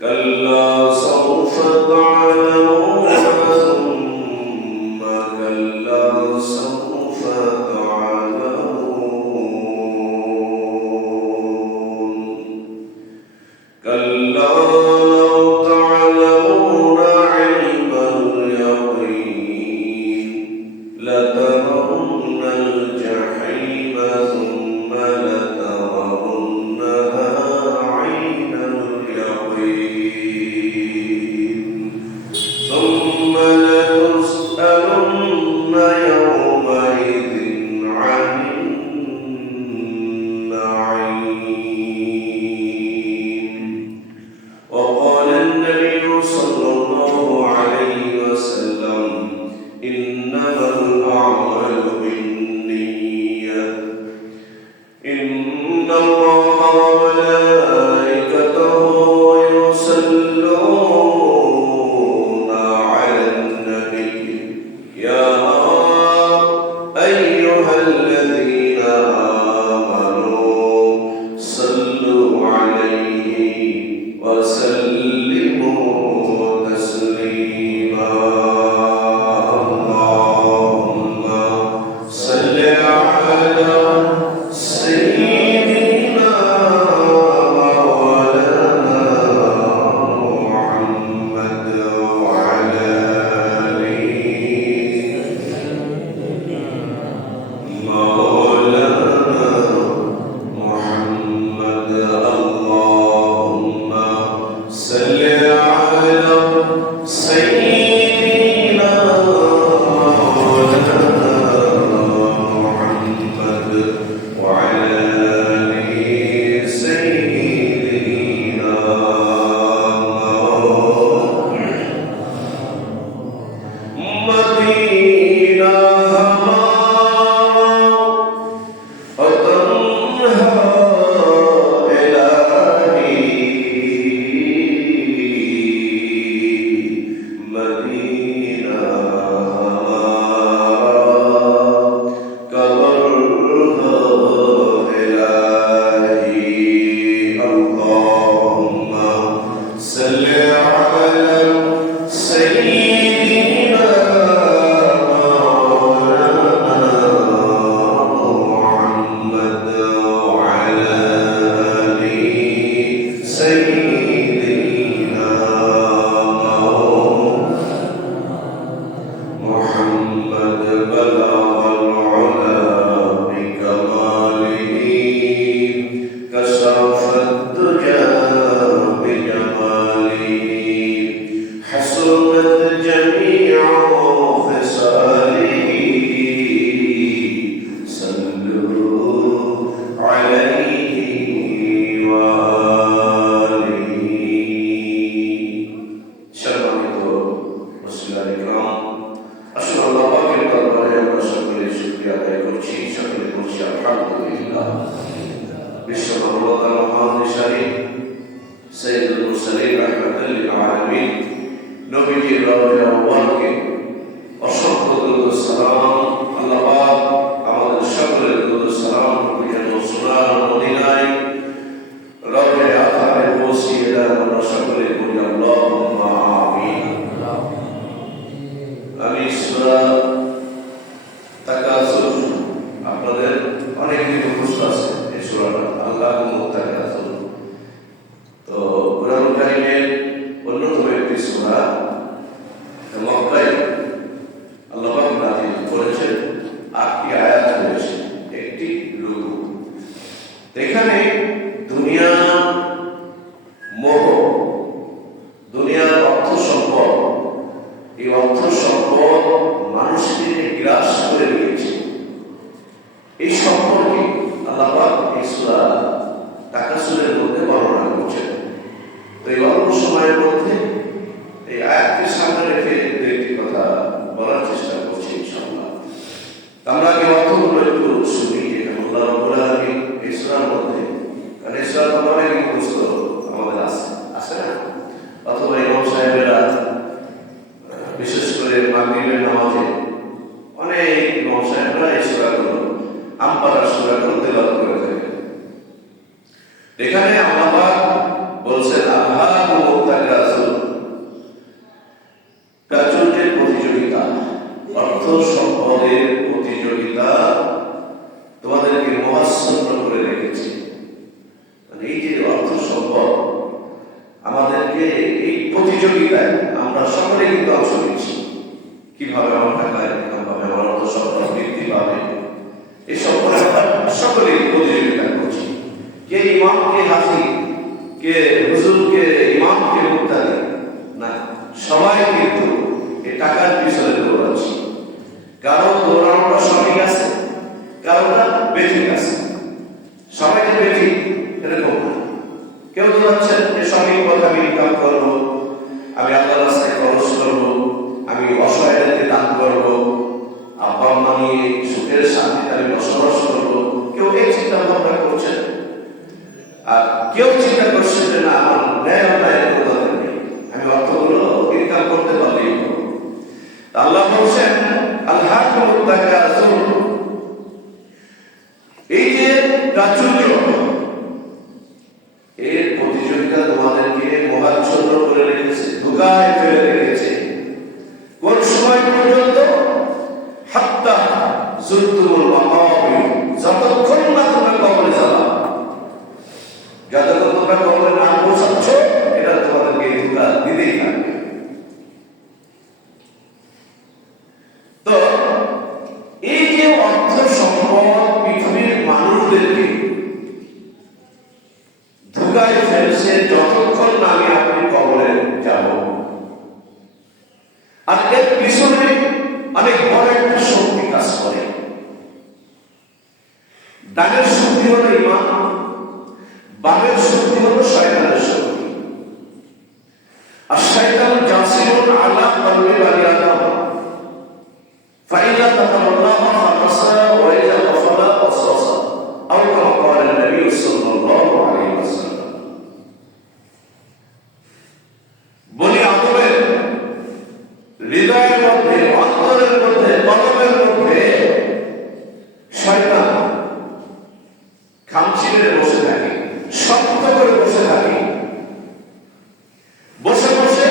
كلا سوف تعلمون ثم كلا سوف تعلمون كلا لو تعلمون علم اليقين لترون الجحيم ثم لترونها عين اليقين ثم لتسألن يومئذ عن النعيم. وقال النبي صلى الله عليه وسلم إنما الأعمال بالنية إن الله وملائكته يصلون على النبي يا أيها الذين آمنوا صلوا عليه وسلموا تسليما. اللهم صل على سيدنا مولانا محمد وعلى آله مولانا محمد. اللهم صل على سيدنا مولانا محمد وعلى آله سيدنا مدينة وتنهى إلهي مدينة كبرها إلهي. اللهم صل على سيدنا مولانا محمد وعلى آله سيدنا محمد. بلغ العلا بكماله كشف الدجى بجماله حسنت جميع خصاله صلوا عليه وآله. সম্মানিত মুসলিম کرام, আসলে আল্লাহ পাকের দরবারে আমরা সকলে শুকরিয়া আদায় করছি, সকলে বলছি আলহামদুলিল্লাহ। বিশ্ব মানবতার মহান দিশারি সৈয়দুল মুরসালিন রাহমাতুল লিল আলামিন নবীজির রওজা মুবারকে অসংখ্য দরুদ ও সালাম। আল্লাহ পাক আমাদের সকলের দরুদ ও সালাম যেন সোনার মদিনায় রওজা আতারে পৌঁছিয়ে দেন। আমরা সকলে বলি আল্লাহুম্মা আমিন। আমি সূরা তাকাসুর আপনাদের অনেক দিন মুখস্থ আছে এই সূরাটা, আল্লাহুল তাকাসুর। তো কোরআন কারীমের অন্যতম একটি সূরা, মক্কায় আল্লাহ পাক নাযিল করেছেন। 8টি আয়াত রয়েছে, একটি রুকু। এখানে দুনিয়া মোহ, দুনিয়ার অর্থ সম্পদ, এই অর্থ সম্পদ মানুষকে গ্রাস করে নিয়েছে। এই সম্পর্কে আল্লাহ পাক এই সূরা তাকাসুরের মধ্যে বর্ণনা করছেন। তো এই অল্প সময়ের মধ্যে এই আয়াতকে সামনে রেখে একটি কথা বলার চেষ্টা করছি ইনশাআল্লাহ। আমরা আগে অর্থগুলো একটু শুনি। আল্লাহ রাব্বুল আলামিন এই সূরার মধ্যে, কারণ এই সূরা অনেক মুখস্থ আমাদের আছে না, অথবা ইমাম সাহেবেরা বিশেষ করে মাগরিবের নামাজে অনেক ইমাম প্রতিযোগিতায় আমরা সকলে কিন্তু অংশ নিচ্ছি। কিভাবে আমার টাকায় কিভাবে আমার অর্থ সম্পদ বৃদ্ধি পাবে, এসব আমরা সকলেই প্রতিযোগিতা করছি। কে ইমাম, কে হাফি, কে হুজুর, কে ইমাম, কে মুক্তাদি, না, সবাই কিন্তু এই টাকার পিছনে দৌড়াচ্ছি। কারো দৌড়ানোটা সঠিক আছে, কারোটা বেঠিক আছে। সবাই যে বেঠিক এরকম না। কেউ দৌড়াচ্ছেন যে সঠিক পথে আমি ইনকাম করবো, আমি আল্লাহ রাস্তায় খরচ করবো, আমি অসহায়দেরকে দান করবো, আব্বা আম্মা নিয়ে সুখের শান্তিতে আমি বসবাস করবো। কেউ এই চিন্তা ভাবনা করছেন, আর কেউ চিন্তা করছে যে না, আমার ন্যায় অন্যায়ের কোনো দরকার নেই, আমি অর্থগুলো ইনকাম করতে পারলেই হবো। আল্লাহ বলছেন আল্লাহকুমুত তাকাসুর, এই যে প্রাচুর্য, এর প্রতিযোগিতা তোমাদেরকে মোহাচ্ছন্ন করে রেখেছে, ধোঁকায় ফেলে রেখেছে। কোন সময় পর্যন্ত? হাত্তা যুরতুমুল মাকাবির, যতক্ষণ না তোমরা কবরে যাবা। যতক্ষণ তোমরা কবরে না পৌঁছাচ্ছ, এটা তোমাদেরকে ধোঁকা দিতেই থাকবে। তো এই যে অর্থ সম্পদ পৃথিবীর মানুষদেরকে ধোঁকায় ফেলছে, যতক্ষণ না আমি আপনি কবরে যাব। আর এর পিছনে অনেক বড় একটা শক্তি কাজ করে। ডানের শক্তি হলো ঈমান, বামের শক্তি হলো শয়তানের শক্তি। আর শয়তান জাসিরুন আলা কলবি বানি আদম, ফাইযা তাকাল্লামা ফাকাসা ওয়া ইযা গাফালা ওয়াসওয়াসা, আও কামা ক্বালা নবী সাল্লাল্লাহু আলাইহি ওয়াসাল্লাম। বনি আদমের হৃদয়ের মধ্যে, অন্তরের মধ্যে, কলবের মধ্যে শয়তান খামচি মেরে বসে থাকে, শক্ত করে বসে থাকে। বসে বসে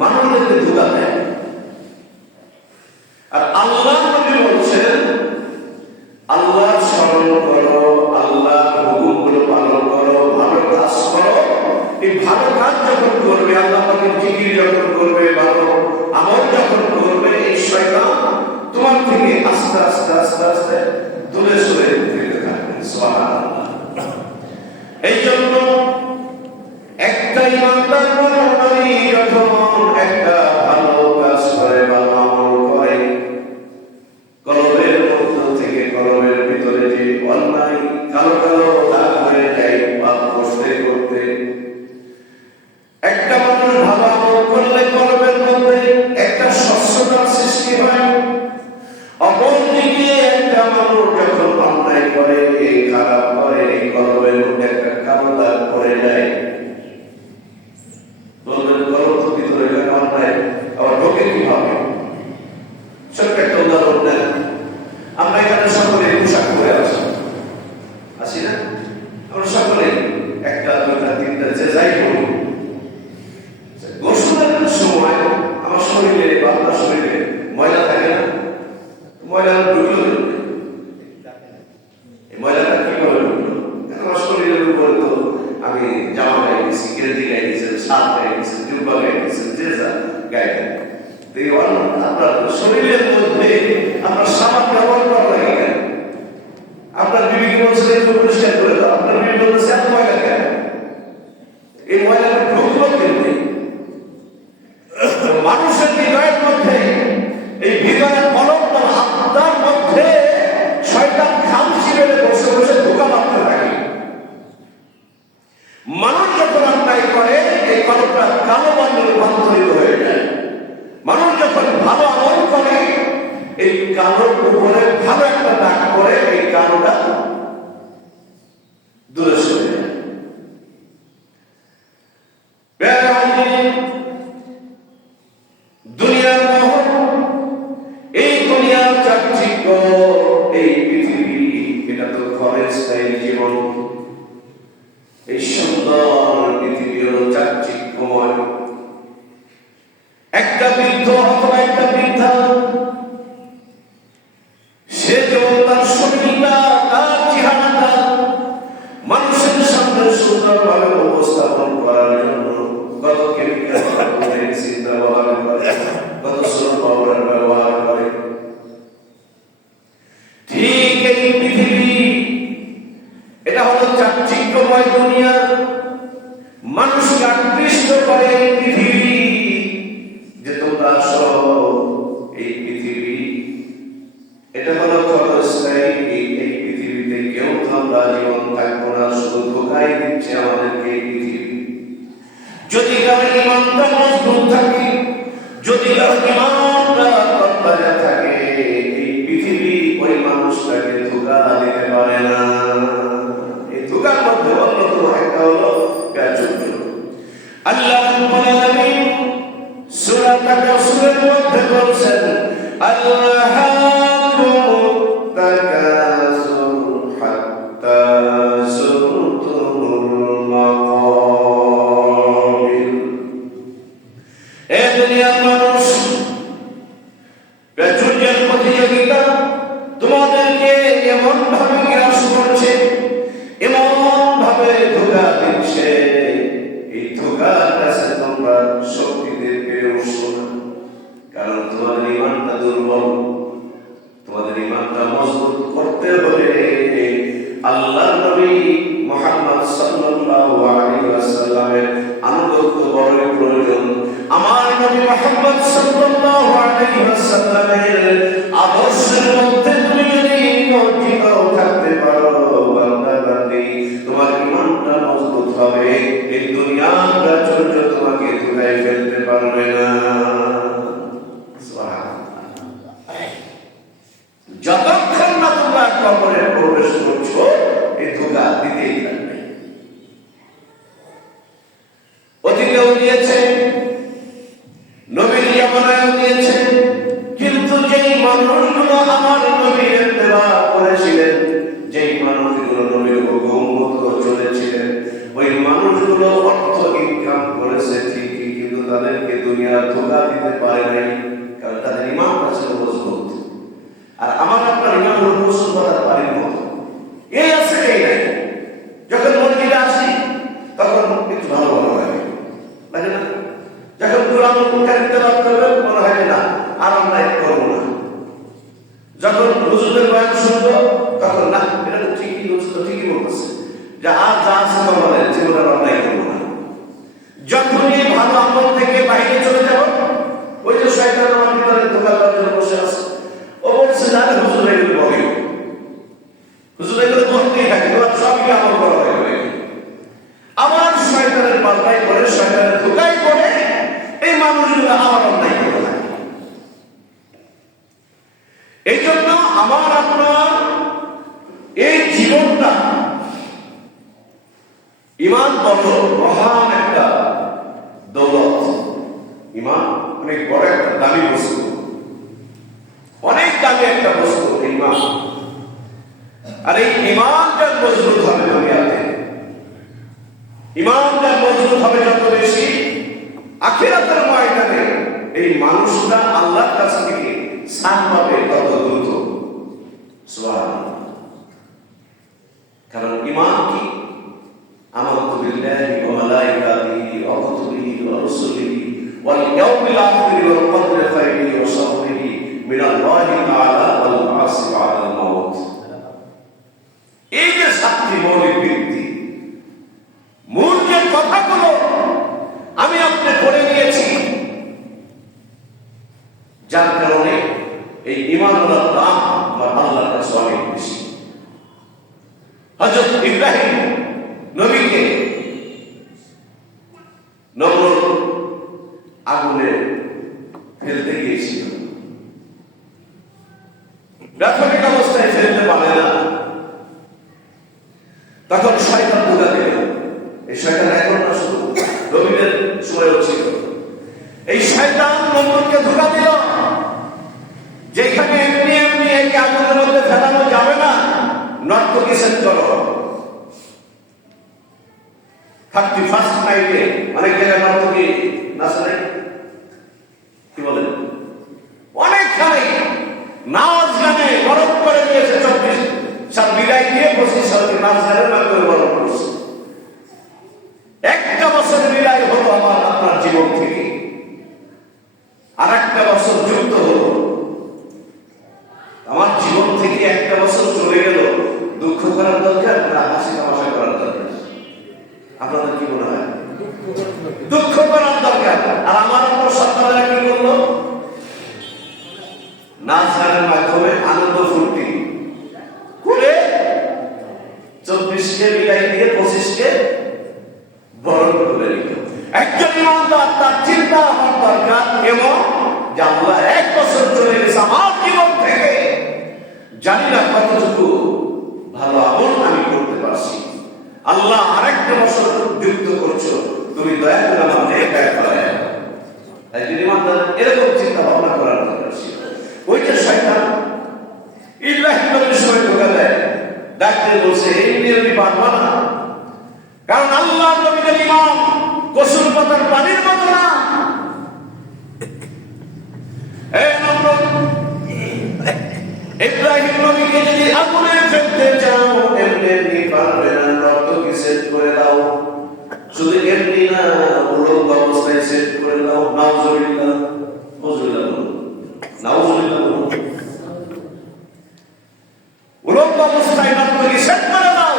মানুষদেরকে ধোঁকা দেয়। আর আল্লাহ নবী বলছেন, আল্লাহর স্মরণ করো, আল্লাহর হুকুমগুলো পালন করো, ভালো কাজ করো। এই ভালো কাজ যখন করবে, আল্লাহ পাকের জিকির যখন করবে, ভালো আমল যখন করবে, এই শয়তান তোমার থেকে আস্তে আস্তে আস্তে আস্তে দূরে সরে যেতে থাকবে। সুবহানাল্লাহ। এই জন্য একটা ইমানদার মুমিন যখন একটা ভালো কাজ করে, ভালো আমল করে, কলবের মধ্য থেকে, কলবের ভিতরে যে অন্যায় কালো কালো দাগ হয়ে যায় পাপ করতে করতে, একটা মানুষ ভালো আমল করলে কলবের মধ্যে একটা স্বচ্ছতার সৃষ্টি হয়। অপরদিকে একটা মানুষ যখন অন্যায় করে, এই খারাপ করে, এই কলবের মধ্যে একটা কালো দাগ পড়ে যায়। বলবেন কলব তো ভিতরে অন্যায় আবার ঢোকে কিভাবে? ছোট্ট একটা উদাহরণ দেন। আমরা এখানে সকলে পোশাক পরে আসি না? আমরা সকলে একটা, দুইটা, তিনটা, যে যাই করি, গোসলের সময় আমার শরীরে বা আপনার শরীরে ময়লা থাকে না? ময়লা ঢুকলো, এই ময়লাটা কিভাবে ঢুকলো? আমার শরীরের উপরে তো আমি জামা গায়ে গেছি, গেঞ্জি গায়ে গেছেন, শার্ট গায়ে গেছেন, জুব্বা গায়ে গেছেন, যে যা গায়ে দেন। আপনার শরীরের মধ্যে আপনার সাবান ব্যবহার করা লাগে কেন? আপনার বিবিকে বলছে একটু পরিষ্কার করে দাও, আপনার বিবি বলছে এত ময়লা কেন? এই ময়লাটা ঢুকলো কেমনি? মানুষের হৃদয়ের মধ্যে, এই হৃদয়ের কলঙ্ক আত্মার মধ্যে শয়তান খামচি মেরে বসে বসে ধোঁকা মারতে থাকে। মানুষ যখন অন্যায় করে, এই কলঙ্কটা কালো বর্ণে রূপান্তরিত হয়ে যায়। মানুষ যখন ভালো আমল করে, এই কালোর উপরে ভালো একটা দাগ করে, এই কালোটা দূরে সরে যায়। দুনিয়ার মোহ, এই দুনিয়ার চাকচিক্য, এই পৃথিবী, এটা তো ক্ষণস্থায়ী জীবন। এই সুন্দর পৃথিবী হলো চাকচিক্যময়। একটা বৃদ্ধ অথবা একটা বৃদ্ধা যদি ইমানটা তত্ত্বারে থাকে, এই পৃথিবী ওই মানুষটাকে ধোঁকা দিতে পারে না। এই ধোঁকার মধ্যে অন্যতম একটা হলো প্রাচুর্য। আল্লাহ রাব্বুল আলামিন সূরা তাকাসুরের মধ্যে বলছেন, আল্লাহাকুমুত তাকাসুর হাত্তা যুরতুমুল মাকাবির। এ দুনিয়ার মানুষ, প্রাচুর্যের প্রতিযোগিতা তোমাদেরকে এমন ভাবে গ্রাস করছে, এমন ভাবে ধোঁকা দিচ্ছে, এই ধোঁকার কাছে তোমরা শক্তিতে পেরে উঠছো না। কারণ তোমাদের ইমানটা দুর্বল। তোমাদের ইমানটা মজবুত করতে হলে আল্লাহর নবী মুহাম্মদ সাল্লাল্লাহু আলাইহি ওয়াসাল্লামের আনুগত্য বড়ই প্রয়োজন। আমার নবী মুহাম্মদ সাল্লাল্লাহু আলাইহি ওয়াসাল্লামের আদর্শের মধ্যে তুমি যদি নিয়োজিত থাকতে পারো বান্দা বান্দি, তোমার ইমানটা মজবুত হবে। এই দুনিয়ার প্রাচুর্য তোমাকে ধুলায় ফেলতে পারবে না। যতক্ষণ না তোমরা কবরে প্রবেশ করছো, এই ধোঁকা দিতেই থাকবে। অতীতেও দিয়েছে, নবীর জামানায়ও দিয়েছে, কিন্তু যেই মানুষগুলো আমার নবীর ইত্তেবা করেছিলেন, যেই মানুষগুলো নবীর হুকুম মতো চলেছিলেন, ওই মানুষগুলো অর্থ ইনকাম করেছে ঠিকই, কিন্তু তাদেরকে দুনিয়ার ধোঁকা দিতে পারে নাই। কারণ তাদের ইমানটা ছিল মজবুত। আর আমার আপনার ইমাম হল মুসলমানের বাড়ির মতো, এই আছে এই নাই। যখন মসজিদে আসি তখন একটু ভালো ভালো লাগে, লাগে না? যখন কোরআন তেলাওয়াত করবেন মনে হয় না আর আমরা করবো না। যখন হুজুরের বয়ান শুনবো তখন না, এটা তো ঠিকই হুজুর ঠিকই বলতেছে, যে আর যা আছে বলেন জীবনে অন্যায় করবো না। যখনই ভালো আমল থেকে বাইরে চলে যাব, ওই যে শয়তান আমার ভিতরে ধোঁকা দেওয়ার জন্য বসে আছে, ও বলছে জানে হুজুর এগুলো বলে, হুজুর এগুলো বলতেই থাকে, তোমার সবই আমল করা হবে। আমার শয়তানের পাল্টাই করে, শয়তানের ধোঁকায় করে এই মানুষগুলো আমার অন্যায় করে থাকে। এই জন্য আমার আপনার এই জীবনটা, ইমান বড় মহান একটা দৌলত। ইমান অনেক বড় একটা দামি বস্তু, অনেক দামি একটা বস্তু ইমান। আর এই ইমানটা মজবুত হবে দুনিয়াতে, ইমানটা মজবুত হবে যত বেশি, আখিরাতের ময়দানে এই মানুষটা আল্লাহর কাছ থেকে ছাড় পাবে তত দ্রুত। সুবহানাল্লাহ। কারণ ইমান কি? আমানতু বিল্লাহি ওয়া মালাইকাতিহি ওয়া কুতুবিহি ওয়া রুসুলিহি ওয়াল ইয়াউমিল আখির ওয়াল কদরি খাইরিহি ওয়া শাররিহি মিনাল্লাহি তাআলা ওয়াল বা'সি বা'দাল মাউত। এই যে সাতটি মৌলিক ভিত্তি, মূল যে কথাগুলো আমি আপনি করে নিয়েছি, যার কারণে এই ঈমানের দাম আমার আল্লাহর কাছে অনেক বেশি। হযরত ইব্রাহিম নবীকে নমরুদ আগুনে ফেলতে গিয়েছিল, প্রাথমিক অবস্থায় ফেলতে পারে না, তখন শয়তান ধোঁকা দিল। এই শয়তান এখন না, শুধু নবীদের সময়ও ছিল। এই শয়তান নমরুদকে ধোঁকা দিল, যেখানে এমনি এমনি একে আগুনের মধ্যে ফেলানো যাবে না, নর্তকী সেট করো। 31st নাইটে অনেক জায়গায় নর্তকী নাচ নাই, কি বলেন, অনেকখানে নাচ গানে বরফ করে দিয়েছে। 24 সাল বিদায় দিয়ে 25 সালকে নাচ গানের মাধ্যমে বরফ করছে। একটা বছর বিদায় হলো আমার আপনার জীবন থেকে, আর একটা বছর যুক্ত হলো। আমার জীবন থেকে একটা বছর চলে গেল, দুঃখ করার দরকার না হাসি তামাশা করার দরকার? আপনাদের কি মনে হয়? দুঃখ করার দরকার। আর আমার উপর সরকারেরা কি করলো? নাচ গানের মাধ্যমে আনন্দ ফুর্তি করে 24কে বিদায় দিয়ে 25কে বরণ করে নিল। একজন ইমানদার তার চিন্তা হওয়ার দরকার এবং যে আল্লাহ 1 বছর চলে গেছে আমার জীবন থেকে, জানি না কতটুকু ভালো আমল আমি করতে পারছি, আল্লাহ আরেকটা বছর যুক্ত করছো, তুমি দয়া করে আমার নেক ব্যয় করায়। একজন ইমানদার এরকম চিন্তা ভাবনা করার দরকার ছিল। ওইটা শয়তান ইব্রাহিম নবীর সময় ধোঁকা দেয়, ডাক্তার বলছে এমনি এমনি পারবা না, কারণ আল্লাহ নবীদের ইমাম গোসল পাতার পানির মতো না। ইব্রাহিম নবীকে যদি আগুনে ফেলতে চাও এমনি এমনি পারবে না, রক্তকে সেট করে দাও, শুধু এমনি না উলঙ্গ অবস্থায় সেট করে দাও। নাউজুবিল্লাহ, নাউজুবিল্লাহ, উলঙ্গ অবস্থায় রক্তকে সেট করে দাও,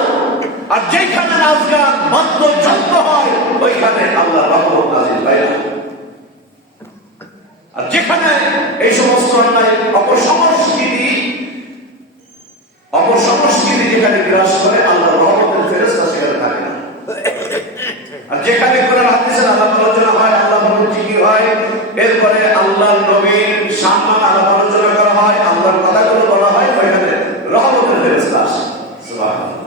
আর যেখানে নাজগান বদ্ধ যন্ত্র হয় ওইখানে আল্লাহ রহমত নাজিল হয় না। আর যেখানে এই সমস্ত অন্যায় অপসংস্কৃতি যেখানে বিরাজ করে আল্লাহ রহমতের ফেরেশতা সেখানে থাকে না। আর যেখানে কোরআন হাদিসের আলাপ আলোচনা হয়, আল্লাহ বলেন জিকির হয়, এরপরে আল্লাহর নবীর সম্মান আলাপ আলোচনা করা হয়, আল্লাহর কথাগুলো বলা হয়, ওইখানে রহমতের ফেরেশতা আসে। সুবহানাল্লাহ।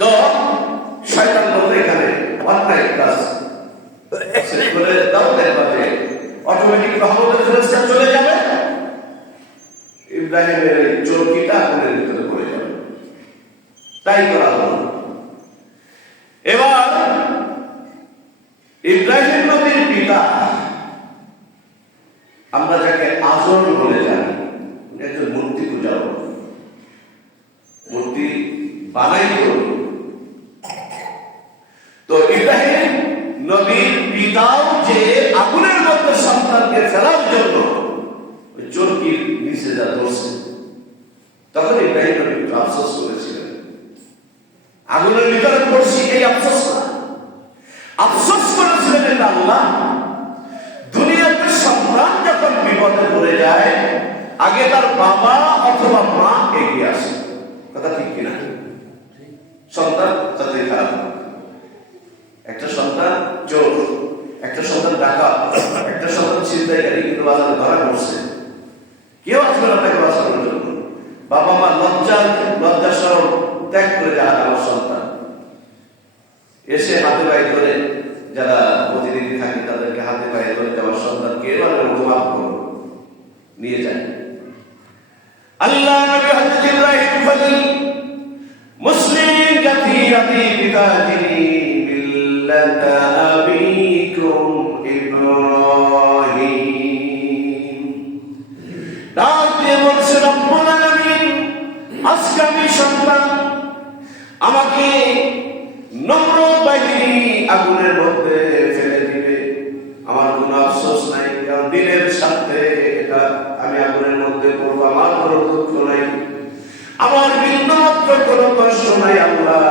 তো শয়তান বলতে এখানে অন্যায় কাজ করে দাও, দেখবে অটোমেটিক রহমতের ফেরেশতা চলে যাবে, ইব্রাহিমের চরকিটা আগুনের ভিতরে পড়ে যাবে। তাই করা হলো। এবার ইব্রাহিম নবীর পিতা, আমরা যাকে আজর বলে জানি, একজন মূর্তি পূজা, মূর্তি বানাই। তো ইব্রাহিম নবীর পিতাও যে আগুনের মধ্যে সন্তানকে ফেলার জন্য চরকির নিচে যা ধরছে, তখন ইব্রাহিম নবী একটু আফসোস করেছিলেন। আগুনের ভিতরে পড়ছি এই আফসোস না, আফসোস করেছিলেন এটা আল্লাহ দুনিয়াতে সন্তান যখন বিপদে পড়ে যায় আগে তার বাবা অথবা মা এগিয়ে আসে। কথা ঠিক কিনা? সন্তান যাতে খারাপ, একটা সন্তান চোর, একটা সন্তান ডাকাত, একটা সন্তান ছিনতাইকারী, কিন্তু বাজারে ধরা পড়ছে, কেউ আসবে না তাকে বাঁচানোর জন্য। বাবা মা লজ্জা সরব ত্যাগ করে যায় আমার সন্তান, এসে হাতে পায়ে ধরে, যারা প্রতিনিধি থাকে তাদেরকে হাতে পায়ে ধরে আমার সন্তানকে এবারে মাফ করো, নিয়ে যায়। আল্লাহ নবী হযরত ইব্রাহিম খলিল মুসলিম জাতি পিতা যিনি মিল্লাতা আবিকুম ইব্রাহিম, ডাক দিয়ে বলছে রব্বুল আলামিন, আজকে আমি সন্তান, আমাকে নম্র বাহিনী আগুনের মধ্যে ফেলে দিবে, আমার কোনো আফসোস নাই, কারণ দিনের সাথে এটা আমি আগুনের মধ্যে পড়বো, আমার কোনো দুঃখ নাই, আমার বিন্দুমাত্র কোনো কষ্ট নাই। আল্লাহ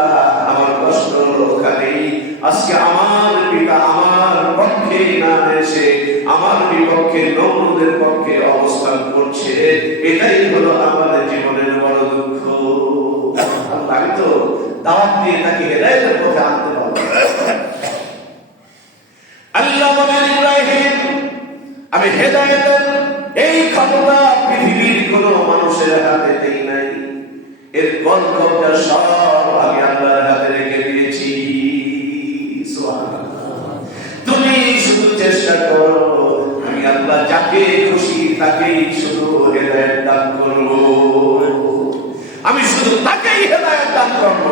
আমার কষ্ট হলো ওখানেই, আজকে আমার পিতা আমার পক্ষে না এসে আমার বিপক্ষে নম্রদের পক্ষে অবস্থান করছে, এটাই হলো আমার জীবনের বড় দুঃখ। আমি তো দাওয়াত দিয়ে তাকে হেদায়েতের পথে আনতে পারবো। আল্লাহ বলেন ইব্রাহিম, আমি হেদায়েতের এই ক্ষমতা পৃথিবীর কোন মানুষের হাতে দেই নাই, এর কলকবজা সব আমি আল্লাহর হাতে রেখে দিয়েছি। সুবহানাল্লাহ। তুমি শুধু চেষ্টা করো, আমি আল্লাহ যাকে খুশি তাকেই শুধু হেদায়েত দান করব, আমি শুধু তাকেই হেদায়েত দান করব।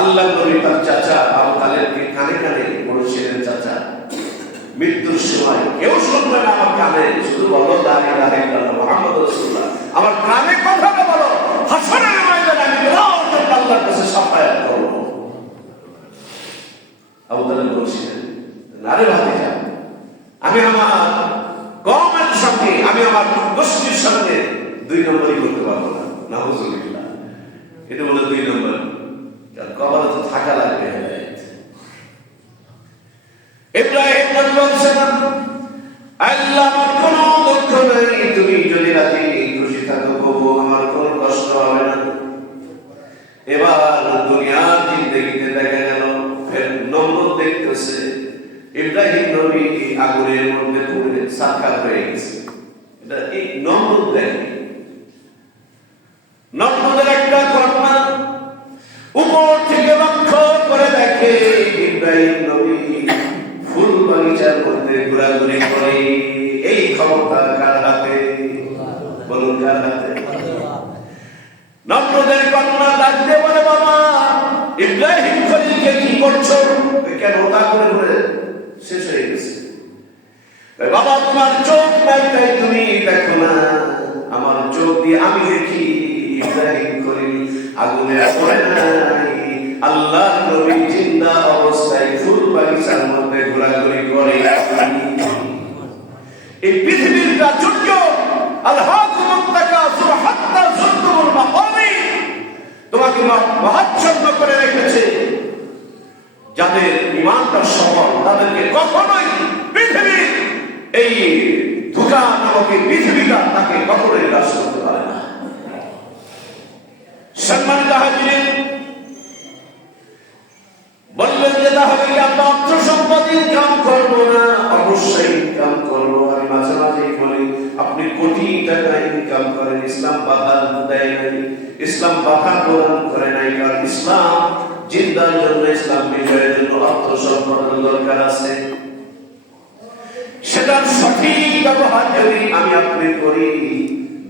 আল্লাহ নবী তার চাচা আবু তালেবকে কানে কানে বলেছিলেন, চাচা মৃত্যুর সময় কেউ শুনবে না আমার কানে, শুধু বলো লা ইলাহা ইল্লাল্লাহ মুহাম্মাদুর রাসূলুল্লাহ, আমার কানে কথা বলো, হাসরের ময়দানে আমি আল্লাহর কাছে সাফায়াত করব। আবু তালেব বলেছিলেন, আরে ভাতিজা, আমি আমার কওমের সঙ্গে, আমি আমার গোষ্ঠীর সঙ্গে 2 নম্বরই করতে পারবো না। নাউজুবিল্লাহ। এটা বলে 2 নম্বর, কবরে তো থাকা লাগবে। ইব্রাহিম নবী বলছেন, আল্লাহ আমার কোনো দুঃখ নেই, তুমি যদি রাজি খুশি থাকো প্রভু, আমার কোনো কষ্ট হবে না। এবার দুনিয়ার জিন্দেগিতে দেখা গেল নম্র দেখতেছে, ইব্রাহিম নবী আগুনের মধ্যে পড়ে সাক্ষাৎ হয়ে গেছে। এটা এই নমরুদ দেখে, নমরুদের একটা ঘটনা উপর থেকে লক্ষ্য করে দেখে ইব্রাহিম নবী ফুল বাগিচার মধ্যে ঘোরাঘুরি করে। এই ক্ষমতা কার হাতে? বলুন কার হাতে? নমরুদের কন্যা ডাকতে বলে, বাবা ইব্রাহিম খলিলকে কি করছো? কেন তা করে ঘুরে শেষ হয়ে গেছে। বাবা তোমার চোখ নাই তাই তুমি দেখো না, আমার চোখ দিয়ে আমি দেখি ইব্রাহিম খলিল আগুনে পড়ে নাই, আল্লাহ নবী জিন্দা অবস্থায় ফুল বাগিচার মধ্যে ঘোরাঘুরি করে। এই পৃথিবীর প্রাচুর্য আল্লাহুম্মা তাকাসুর হাত্তা যুরতুমুল মাকাবির, তোমাকে মহাচ্ছন্ন করে রেখেছে। যাদের ঈমানটা সবল তাদেরকে কখনোই পৃথিবীর এই ধোঁকা নামক এই পৃথিবীটা তাকে কখনোই গ্রাস করতে পারে না। সম্মানিত হাজিরিন, বললেন যে তাহলে কি আমরা অর্থ সম্পদ ইনকাম করবো না? অবশ্যই ইনকাম করবো। আমি মাঝে মাঝে বলি, আপনি কোটি টাকা ইনকাম করেন, ইসলাম বাধা দেয় নাই, ইসলাম বাধা প্রদান করে নাই। কারণ ইসলাম জিন্দার জন্য, ইসলাম বিজয়ের জন্য অর্থ সম্পদের দরকার আছে। সেটার সঠিক ব্যবহার যদি আমি আপনি করি,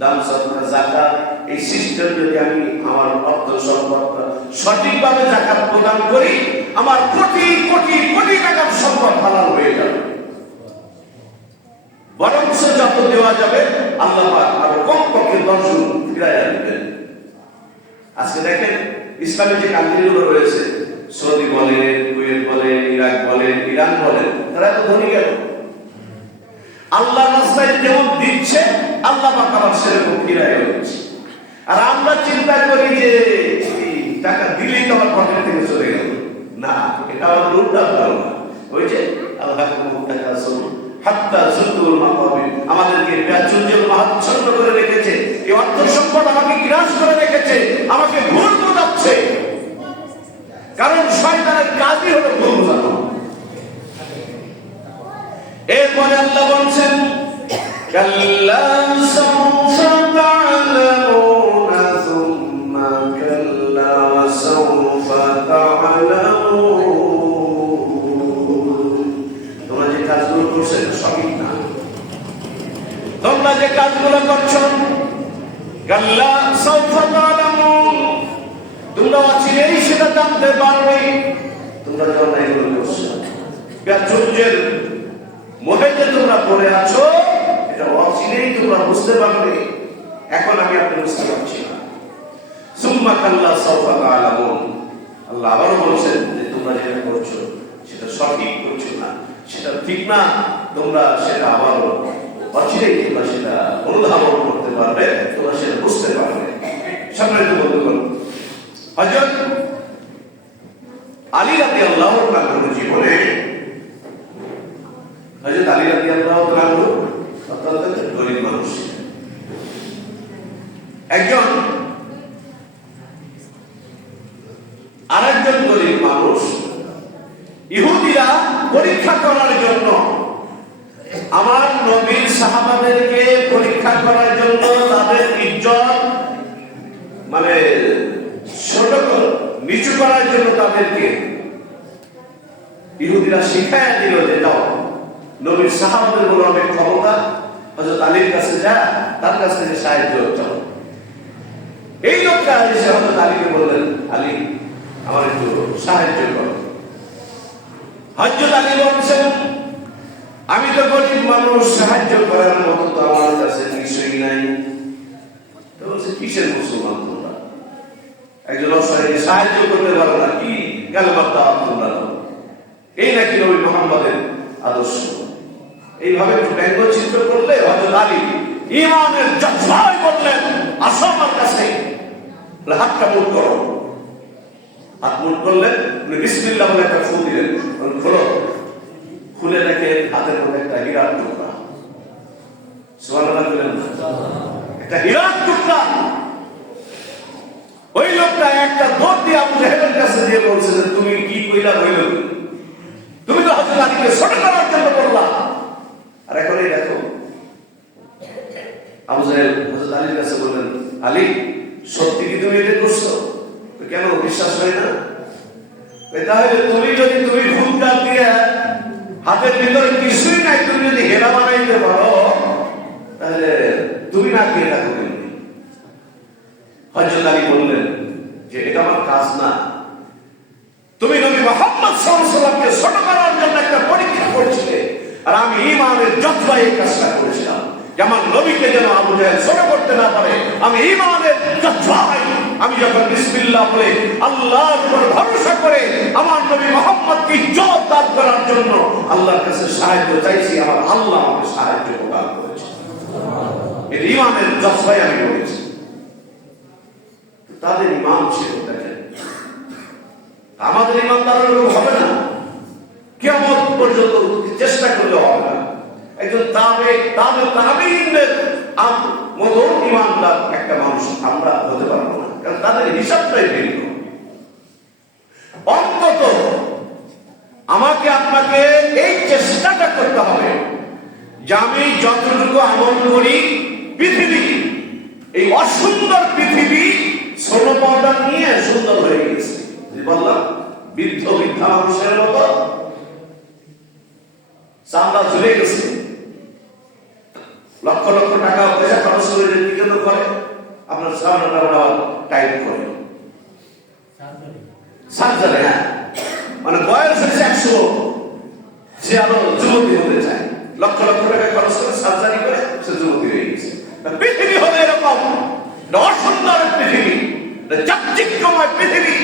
দান সদকা যাকাত এই সিস্টেম যদি আমি আমার অর্থ সম্পদটা সঠিকভাবে যাকাত প্রদান করি, আমার কোটি কোটি কোটি টাকার সম্পদ হালাল হয়ে যাবে। বরং যত দেওয়া যাবে আল্লাহ পাক আরো কমপক্ষে 10 গুণ ফিরাইয়া দিবেন। আজকে দেখেন ইসলামী যে কান্ট্রিগুলো রয়েছে, সৌদি বলেন, কুয়েত বলেন, ইরাক বলেন, ইরান বলেন, তারা তো ধনী গেল। আল্লাহ রাস্তায় যেমন দিচ্ছে আল্লাহ পাক আবার সেরকম ফিরাইয়া দিচ্ছে। আর আমরা চিন্তা করি যে টাকা দিলেই তো আমার পকেট থেকে চলে গেল। না, এটা আমাদের উল্টা ধারণা। ওই যে আল্লাহুম্মা তাকাসুর হাত্তা যুরতুমুল মাকাবির, আমাদেরকে প্রাচুর্যের মহাচ্ছন্ন করে রেখেছে। এই অর্থ সম্পদ আমাকে গ্রাস করে রেখেছে, আমাকে ভুল বোঝাচ্ছে। কারণ শয়তানের কাজই হলো ভুল বোঝানো। এরপরে আল্লাহ বলছেন, কাল্লা সাউফা তা'লামুনা সুম্মা কাল্লা সাউফা তা'লামুন। তোমরা যে কাজগুলো করছো সঠিক না। তোমরা যে কাজগুলো করছো, কাল্লা সাউফা তা'লামুন, তোমরা অচিরেই সেটা জানতে পারবে। তোমরা যখন এগুলো করছো, প্রাচুর্যের মোহে যে তোমরা পড়ে আছো, এটা অচিরেই তোমরা বুঝতে পারবে। এখন আমি আপনি বুঝতে পারছি না। সুম্মা কাল্লা সাউফা তা'লামুন, আল্লাহ আবারও বলছেন যে তোমরা যেটা করছো সেটা সঠিক করছো না, সেটা ঠিক না। তোমরা সেটা আবারও অচিরেই তোমরা সেটা অনুধাবন করতে পারবে, তোমরা সেটা বুঝতে পারবে। সম্মানিত বন্ধুগণ, হযরত আলী রাদিয়াল্লাহু তাআলার জীবনে, হযরত আলী রাদিয়াল্লাহু তাআলা অত্যন্ত গরীব মানুষ। একজন আরেকজন গরীব মানুষ, ইহুদিরা পরীক্ষা করার জন্য, আমার নবীর সাহাবাদেরকে পরীক্ষা করার জন্য, তাদের ইজ্জত মানে ছোট নিচু করার জন্য তাদেরকে ইহুদিরা শিখাইয়া দিল যে দাও নবীর সাহাবাদের বড় অনেক ক্ষমতা, হযরত আলীর কাছে যা, তার কাছ থেকে সাহায্য চাও। এই লোকটা এসে হযরত আলীকে বললেন, আলী আমার একটু সাহায্য করো। হযরত আলী বলছেন, আমি তো গরিব মানুষ, সাহায্য করার মতো তো আমার কাছে কিছুই নাই। তো বলছে, কিসের মুসলমান তোমরা? একজন অসহায়কে সাহায্য করতে পারো না, কি কালেমার দাওয়াত তোমরা দাও? এই নাকি নবী মুহাম্মদের আদর্শ? এইভাবে ব্যঙ্গচিত্র করলে হযরত আলী ঈমানের জজ্বায় বললেন, আসো আমার কাছে, হাতটা মুঠ করো। হাত মুঠ করলেন, বিসমিল্লাহ বলে একটা ফু দিলেন, খোলো। খুলে দেখে হাতের মধ্যে একটা হীরার টুকরা। সুবহানাল্লাহ বলেন, একটা হীরার টুকরা। ওই লোকটা একটা দৌড় দিয়ে আবু জাহেলের কাছে দিয়ে বলছে যে তুমি কি কইলা হইল? তুমি তো হযরত আলীকে ছোট হাতের ভিতরে কিছুই নাই, তুমি যদি হেরা বানাইতে পারো তাহলে তুমি না খেয়ে থাকো। হযরত আলী বললেন যে এটা আমার কাজ না, তুমি নবী মুহাম্মদ সাল্লাল্লাহু আলাইহি ওয়াসাল্লামকে ছোট করার জন্য একটা পরীক্ষা করছিলে, আর আমি ঈমানের জজ্বায় এই কাজটা করেছিলাম যে আমার নবীকে যেন আবু জাহেল ছোট করতে না পারে। আমি ঈমানের জজ্বায় আমি যখন বিসমিল্লাহ বলে আল্লাহর উপর ভরসা করে আমার নবী মুহাম্মদকে ইজ্জত দান করার জন্য আল্লাহর কাছে সাহায্য চাইছি, আমার আল্লাহ আমাকে সাহায্য প্রদান করেছে। এই ঈমানের জজ্বায় আমি করেছি। তাদের ঈমান ছিল, দেখেন আমাদের ঈমানদারের লোক হবে না, কিয়ামত পর্যন্ত চেষ্টা করলে হবে না। একজন তাবেঈনদের মতো ঈমানদার একটা মানুষ আমরা হতে পারবো না, কারণ তাদের হিসাবটাই ভিন্ন। অন্তত আমাকে আপনাকে এই চেষ্টাটা করতে হবে যে আমি যতটুকু আমল করি, পৃথিবী এই অসুন্দর পৃথিবী সোনো পাউডার নিয়ে সুন্দর হয়ে গেছে। বললাম বৃদ্ধা মানুষের মতো চামড়া ঝুলে গেছে, লক্ষ লক্ষ টাকা পয়সা খরচ করে কি জন্য করে? আপনার চামড়াটা টাইট করে সার্জারি। হ্যাঁ, মানে বয়স হয়েছে 100, সে আরো যুবতী হতে চায়, লক্ষ লক্ষ টাকা খরচ করে সার্জারি করে সে যুবতী হয়ে গেছে। পৃথিবী হলো এরকম অসুন্দর পৃথিবী, চাকচিক্যময় পৃথিবী।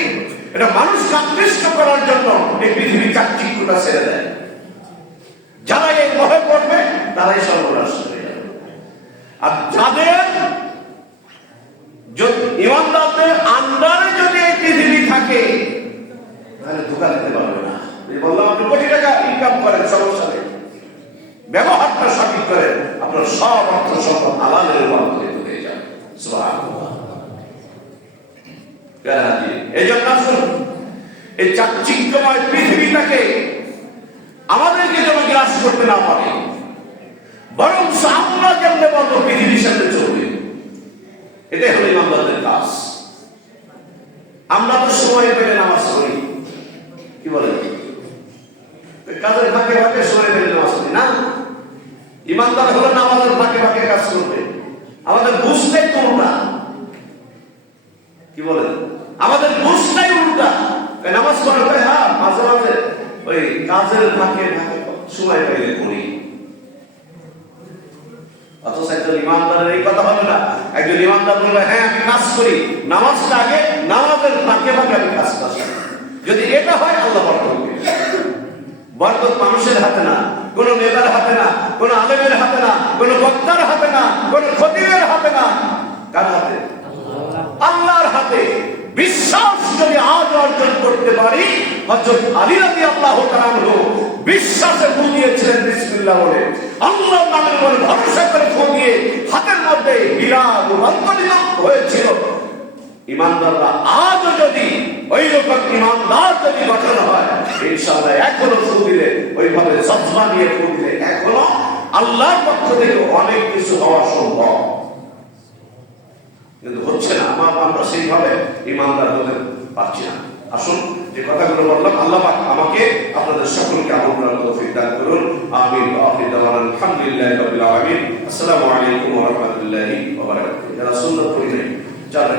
এটা মানুষকে আকৃষ্ট করার জন্য এই পৃথিবী চাকচিক্যটা ছেড়ে দেয়। যারা এই মোহে পড়বে তারাই সর্বনাশ হয়ে যাবে। আর যাদের ঈমানদারদের আন্ডারে যদি এই পৃথিবী থাকে তাহলে ধোঁকা দিতে পারবে না। বললাম আপনি কোটি টাকা ইনকাম করেন, সমস্যা নেই, ব্যবহারটা সঠিক করেন, আপনার সব অর্থ সম্পদ হালালে রূপান্তরিত হয়ে যাবে। সুবহানাল্লাহ। এই জন্য আসুন এই চাকচিক্যময় পৃথিবীটাকে আমাদেরকে যেন গ্রাস করতে না পারে, বরং আমরা যেমন বলবো পৃথিবীর সাথে চলবে। এটাই হলো ঈমানদারদের কাজ। আমরা তো সময় পেলে নামাজ পড়ি, কি বলেন? কাজের ফাঁকে ফাঁকে সময় পেলে নামাজ পড়ি না। ঈমানদার হলো নামাজের ফাঁকে ফাঁকে কাজ করবে। আমাদের বুঝটাই তো উল্টা, কি বলেন? আমাদের বুঝটাই উল্টা। নামাজ পড়া হয়, হ্যাঁ মাঝে মাঝে ওই কাজের ফাঁকে ফাঁকে সময় পেলে পড়ি। অথচ একজন ঈমানদারের এই কথা হবে না। একজন ঈমানদার বলবে হ্যাঁ আমি কাজ করি, নামাজটা আগে, নামাজের ফাঁকে ফাঁকে আমি কাজ করি। যদি এটা হয় আল্লাহ বরকত দিবেন। বরকত মানুষের হাতে না, কোন নেতার হাতে না, কোন আলেমের হাতে না, কোন বক্তার হাতে না, কোন খতিবের হাতে না। কার হাতে? আল্লাহর হাতে। বিশ্বাস যদি আজ অর্জন করতে পারি, হযরত আলী রাদিয়াল্লাহু তাআলা আনহু বিশ্বাসে ফু দিয়েছিলেন বিসমিল্লাহ বলে, আল্লাহর নামের উপর ভরসা করে ফু দিয়ে হাতের মধ্যে হীরা রূপান্তরিত হয়েছিল। ঈমানদাররা আজও যদি ওই রকম ঈমানদার যদি গঠন হয়, ইনশাআল্লাহ এখনো ফু দিলে, ওইভাবে যত্ন নিয়ে ফু দিলে এখনো আল্লাহর পক্ষ থেকে অনেক কিছু হওয়া সম্ভব। কিন্তু হচ্ছে না, আমরা সেইভাবে ঈমানদার হতে পারছি না। আসুন যে কথাগুলো বললাম, আল্লাহ পাক আমাকে আপনাদের সকলকে আমল করার তৌফিক দান করুন। আমিন। আলহামদুলিল্লাহি রাব্বিল আলামিন। আসসালামু আলাইকুম ওয়া রাহমাতুল্লাহি ওয়া বারাকাতুহু। যারা সুন্নাত পড়ি নাই, যারা